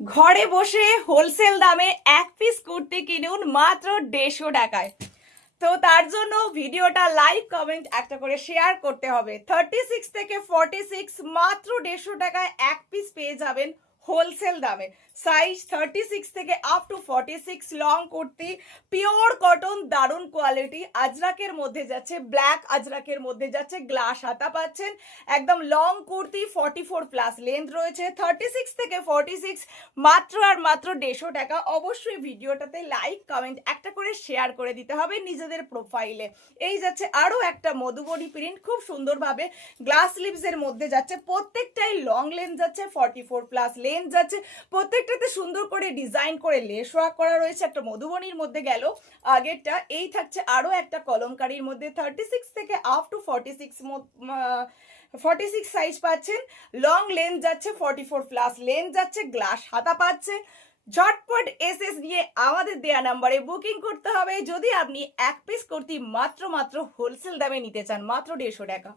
ঘরে বসে হোলসেল দামে এক পিস কুর্তি কিনুন মাত্র 150 টাকায়। তো তার জন্য ভিডিওটা লাইক কমেন্ট একটা করে শেয়ার করতে হবে। 36 থেকে 46 মাত্র 150 টাকায় এক পিস পেয়ে যাবেন হোলসেল দামে। সাইজ 36 থেকে up to 46 long kurti, pure cotton, দারুণ কোয়ালিটি। আজরাকের মধ্যে যাচ্ছে, ব্ল্যাক আজরাকের মধ্যে যাচ্ছে, গ্লাস হাতা পাচ্ছেন। একদম লং কুর্তি, 44 প্লাস লেন্থ রয়েছে। 36 থেকে 46 মাত্র আর মাত্র 150 টাকা। অবশ্যই ভিডিওটাতে লাইক কমেন্ট একটা করে শেয়ার করে দিতে হবে নিজেদের প্রোফাইলে। এই যাচ্ছে আরো একটা মধুবনী প্রিন্ট, খুব সুন্দরভাবে গ্লাস স্লিভস এর মধ্যে যাচ্ছে। প্রত্যেকটাই লং লেন্থ যাচ্ছে, 44 প্লাস লেন্থ যাচ্ছে। প্রত্যেকটাতে সুন্দর করে ডিজাইন করে লেস ওয়ার্ক করা রয়েছে। একটা মধুবনীর মধ্যে গেল আগেরটা। এই থাকছে আরো একটা কলমকারীর মধ্যে। 36 থেকে আপ টু 46 সাইজ পাচ্ছেন। লং লেন্থ যাচ্ছে, 44 প্লাস লেন্থ যাচ্ছে, গ্লাস হাতা পাচ্ছে। ঝটপট এসএস দিয়ে আমাদের দেয়া নাম্বারে বুকিং করতে হবে যদি আপনি এক পিস কুর্তি মাত্র হোলসেল দামে নিতে চান, মাত্র 150 টাকা।